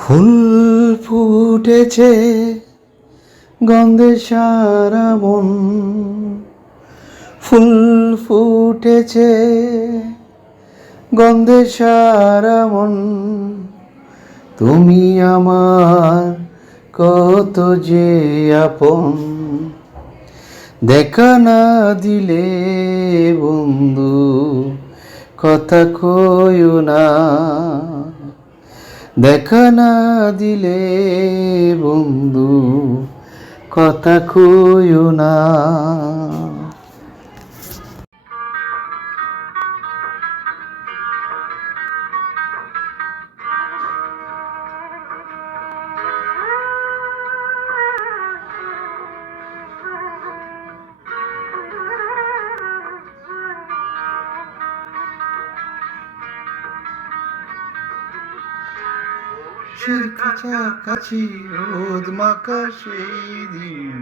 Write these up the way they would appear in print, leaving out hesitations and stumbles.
ফুল ফুটেছে গন্ধে সারা মন, ফুল ফুটেছে গন্ধে সারা মন। তুমি আমার কত যে আপন, দেখা না দিলে বন্ধু কথা কইও না, দেখা না দিলে বন্ধু কথা কইও না। সে কাছাকাছি রোদ মাখা সেই দিন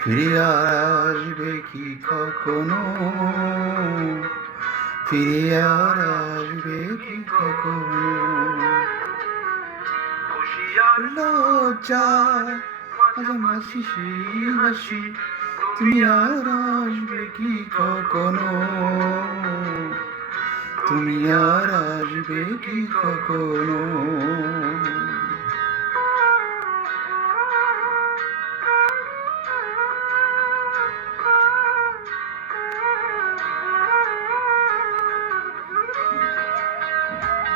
ফিরে আর আসবে কি কখনো, ফিরে আর আসবে কি কখনো। লজ্জা মাঝামাঝি সেই হাসি, তুমি আর আসবে কি কখনো, তুমি আর আসবে কি কখনো।